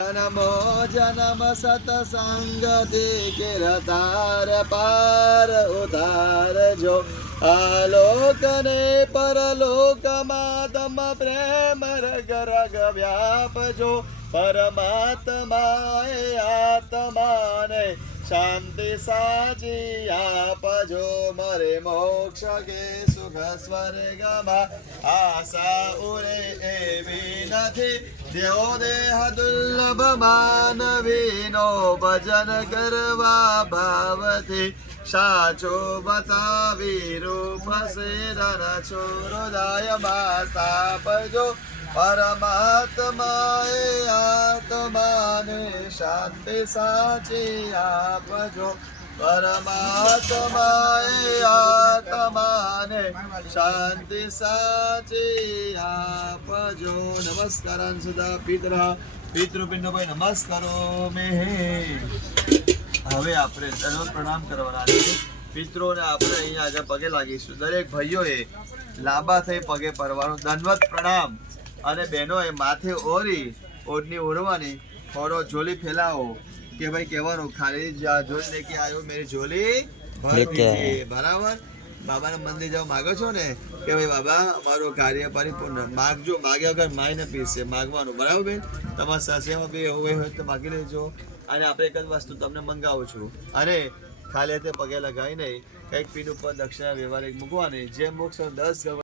नमो जन्म सतसंगति किरतार पार उतार जो आलोक ने परलोक मातम प्रेम रग रग व्याप जो परमात्मा आत्मा ने शांति साची आप जो मरे मोक्ष के सुख स्वर्ग आशा उरे एवी नथी देव देह दुर्लभ मानवीनो भजन करवा भावती साचो बतावी रूप से रन छोरोदय मातापजो परमात्मा आत्मा ने शांति साची आपजो परमात्मा आत्मा ने शांति साची आपजो। नमस्कारान सुधा પિતૃપિંડો ભાઈ નમસ્કારો મે હવે આપણે દંડવત પ્રણામ કરવાના છે પિતૃઓને આપણે અહીંયા આજે પગે લાગીશું દરેક ભાઈઓએ લાંબા થઈ પગે પડવાનું દંડવત પ્રણામ અને બહેનોએ માથે ઓઢની ઓઢવાની થોડો ઝોલી ફેલાવો કે ભાઈ કહેવાનું ખાલી ઝોલી લેકે આવ્યો મેરી ઝોલી ભર દીજીએ બરાબર બાબાના મંદિર જવા માગો છો ને કે ભાઈ બાબા અમારું કાર્ય પરિપૂર્ણ માગજો માગ્યા વગર માય ન પીશે માગવાનું બરાબર બેન તમારા સાસિયામાં બી એવું હોય તો માગી લેજો અને આપણે એક જ વસ્તુ તમને મંગાવું છું અને ખાલી હાથે પગે લગાવી નહીં કંઈક પીઠ ઉપર દક્ષિણા વ્યવહારિક મૂકવાની જે મૂકશો 10